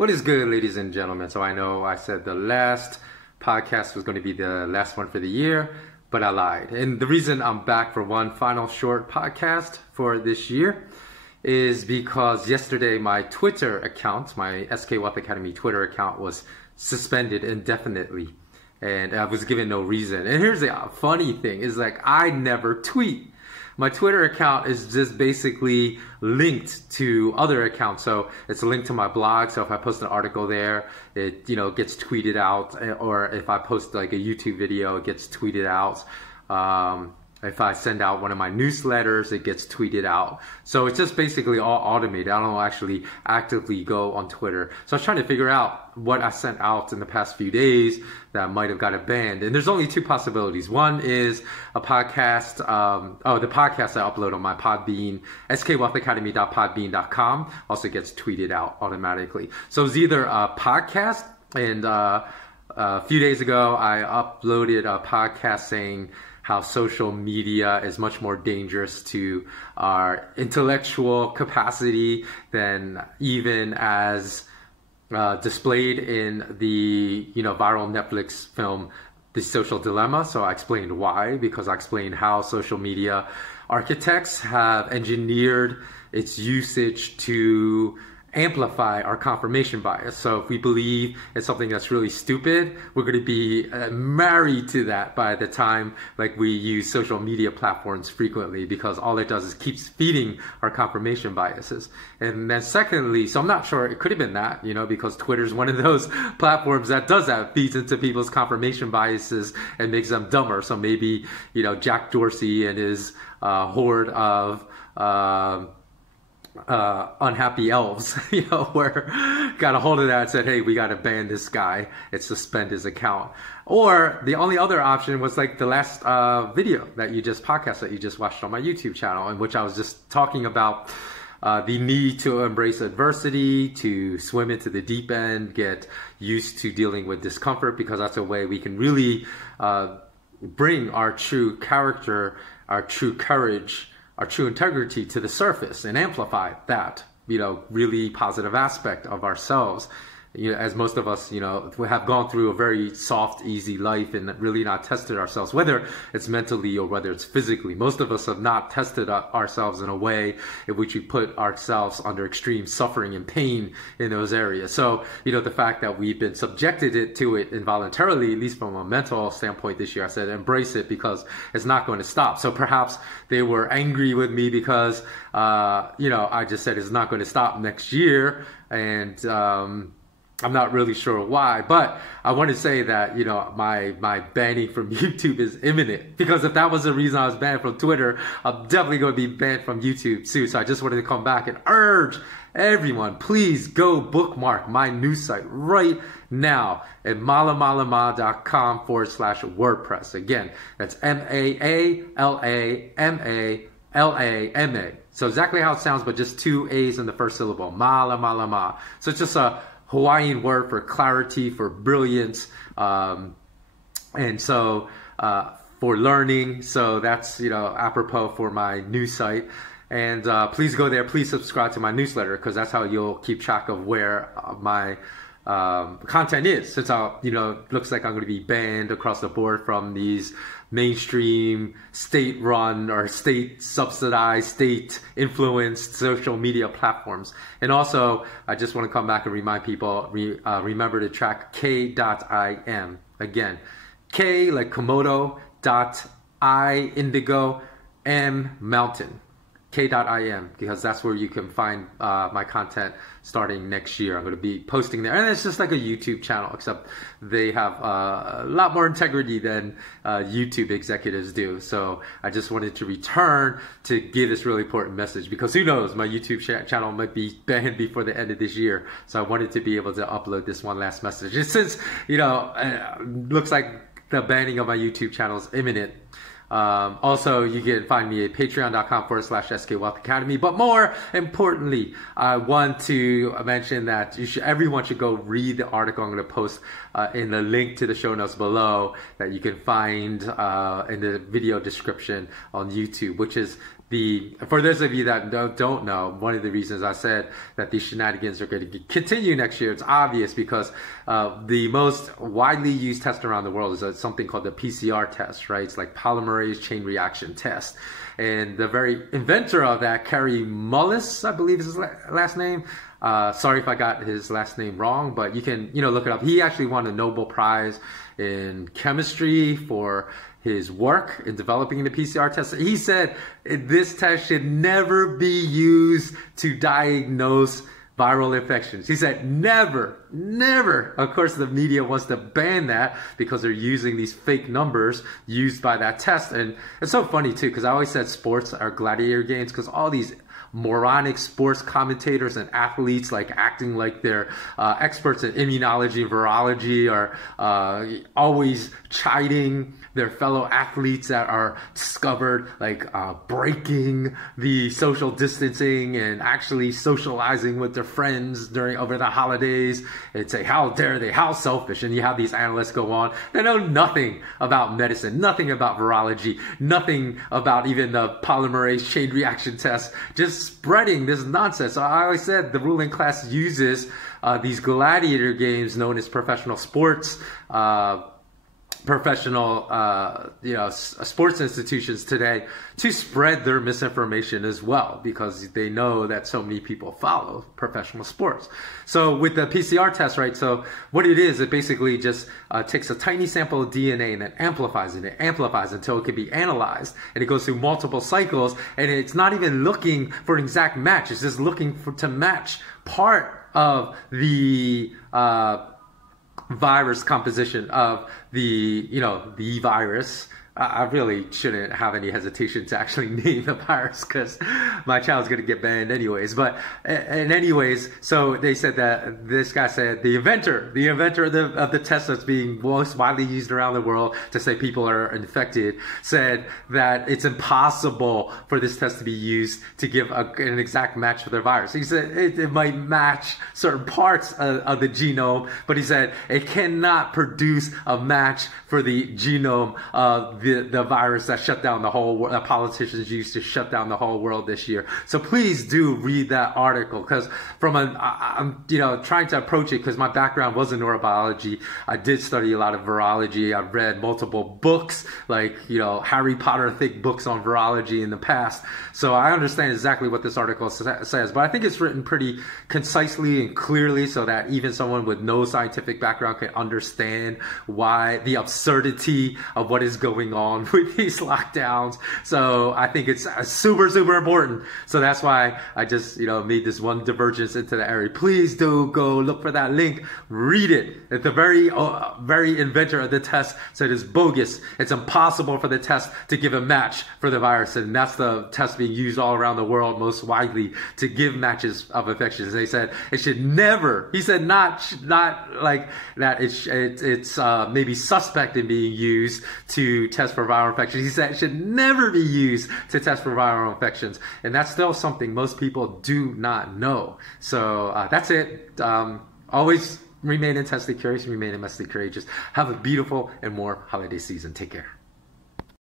What is good, ladies and gentlemen? So I know I said the last podcast was going to be the last one for the year, but I lied. And the reason I'm back for one final short podcast for this year is because yesterday my Twitter account, my SK Wealth Academy Twitter account, was suspended indefinitely. And I was given no reason. And here's the funny thing is, like, I never tweet. My Twitter account is just basically linked to other accounts. So it's linked to my blog. So if I post an article there, it gets tweeted out. Or if I post like a YouTube video, it gets tweeted out. If I send out one of my newsletters, it gets tweeted out. So it's just basically all automated. I don't actually actively go on Twitter. So I was trying to figure out what I sent out in the past few days that might have got it banned. And there's only two possibilities. One is a podcast, the podcast I upload on my Podbean, skwealthacademy.podbean.com, also gets tweeted out automatically. So it's either a podcast, and a few days ago I uploaded a podcast saying how social media is much more dangerous to our intellectual capacity than even as displayed in the viral Netflix film The Social Dilemma. So I explained why, because I explained how social media architects have engineered its usage to amplify our confirmation bias. So if we believe it's something that's really stupid, we're going to be married to that by the time we use social media platforms frequently, because all it does is keeps feeding our confirmation biases. And then secondly, so I'm not sure, it could have been that, because Twitter is one of those platforms that does that, feeds into people's confirmation biases and makes them dumber. So maybe, Jack Dorsey and his horde of unhappy elves, got a hold of that and said, hey, we got to ban this guy and suspend his account. Or the only other option was like the last podcast that you just watched on my YouTube channel, in which I was just talking about the need to embrace adversity, to swim into the deep end, get used to dealing with discomfort, because that's a way we can really bring our true character, our true courage, our true integrity to the surface and amplify that, really positive aspect of ourselves. As most of us, have gone through a very soft, easy life and really not tested ourselves, whether it's mentally or whether it's physically. Most of us have not tested ourselves in a way in which we put ourselves under extreme suffering and pain in those areas. So, the fact that we've been subjected to it involuntarily, at least from a mental standpoint this year, I said, embrace it, because it's not going to stop. So perhaps they were angry with me because, I just said it's not going to stop next year. And, I'm not really sure why, but I want to say that, my banning from YouTube is imminent, because if that was the reason I was banned from Twitter, I'm definitely going to be banned from YouTube too. So I just wanted to come back and urge everyone, please go bookmark my news site right now at malamalama.com/WordPress. Again, that's MAALAMALAMA. So exactly how it sounds, but just two A's in the first syllable, malamalama. So it's just a Hawaiian word for clarity, for brilliance, and so for learning. So that's apropos for my news site. And please go there. Please subscribe to my newsletter, because that's how you'll keep track of where my content is. Since looks like I'm going to be banned across the board from these mainstream state-run or state-subsidized, state-influenced social media platforms. And also, I just want to come back and remind people, remember to track K.im. Again, K like Komodo, I indigo, M mountain. K.im, because that's where you can find my content starting next year. I'm going to be posting there, and it's just like a YouTube channel, except they have a lot more integrity than YouTube executives do. So I just wanted to return to give this really important message, because who knows, my YouTube channel might be banned before the end of this year. So I wanted to be able to upload this one last message. And since looks like the banning of my YouTube channel is imminent, also, you can find me at patreon.com/SK Wealth Academy. But more importantly, I want to mention that everyone should go read the article I'm going to post in the link to the show notes below, that you can find in the video description on YouTube, which is for those of you that don't know, one of the reasons I said that these shenanigans are going to continue next year, it's obvious because the most widely used test around the world is something called the PCR test, right? It's like polymerase chain reaction test. And the very inventor of that, Kary Mullis, I believe is his last name. Sorry if I got his last name wrong, but you can, look it up. He actually won a Nobel Prize in chemistry for his work in developing the PCR test. He said this test should never be used to diagnose viral infections. He said never, never. Of course, the media wants to ban that because they're using these fake numbers used by that test. And it's so funny too, because I always said sports are gladiator games, because all these moronic sports commentators and athletes like acting like they're experts in immunology and virology are always chiding their fellow athletes that are discovered like breaking the social distancing and actually socializing with their friends over the holidays, and say how dare they, how selfish. And you have these analysts go on, they know nothing about medicine, nothing about virology, nothing about even the polymerase chain reaction test, just spreading this nonsense. So I always said the ruling class uses these gladiator games known as professional sports, sports institutions today to spread their misinformation as well, because they know that so many people follow professional sports. So with the PCR test, right, so what it is, it basically just takes a tiny sample of DNA and then amplifies it. It amplifies until it can be analyzed, and it goes through multiple cycles, and it's not even looking for an exact match. It's just looking to match part of the virus composition of the virus. I really shouldn't have any hesitation to actually name the virus, because my channel's going to get banned anyways. But so they said that this guy said the inventor of the test that's being most widely used around the world to say people are infected, said that it's impossible for this test to be used to give an exact match for the virus. He said it might match certain parts of the genome, but he said it cannot produce a match for the genome of the virus that shut down the whole world, that politicians used to shut down the whole world this year. So please do read that article, because I'm trying to approach it, because my background was in neurobiology. I did study a lot of virology. I've read multiple books, like Harry Potter thick books on virology in the past. So I understand exactly what this article says, but I think it's written pretty concisely and clearly, so that even someone with no scientific background can understand why the absurdity of what is going on with these lockdowns. So I think it's super, super important. So that's why I just, made this one divergence into the area. Please do go look for that link. Read it. The very inventor of the test said it's bogus. It's impossible for the test to give a match for the virus. And that's the test being used all around the world most widely to give matches of infections. They said it should never, he said not like that, it's maybe suspect in being used to test for viral infections. He said it should never be used to test for viral infections. And that's still something most people do not know. So that's it. Always remain intensely curious, remain immensely courageous. Have a beautiful and more holiday season. Take care.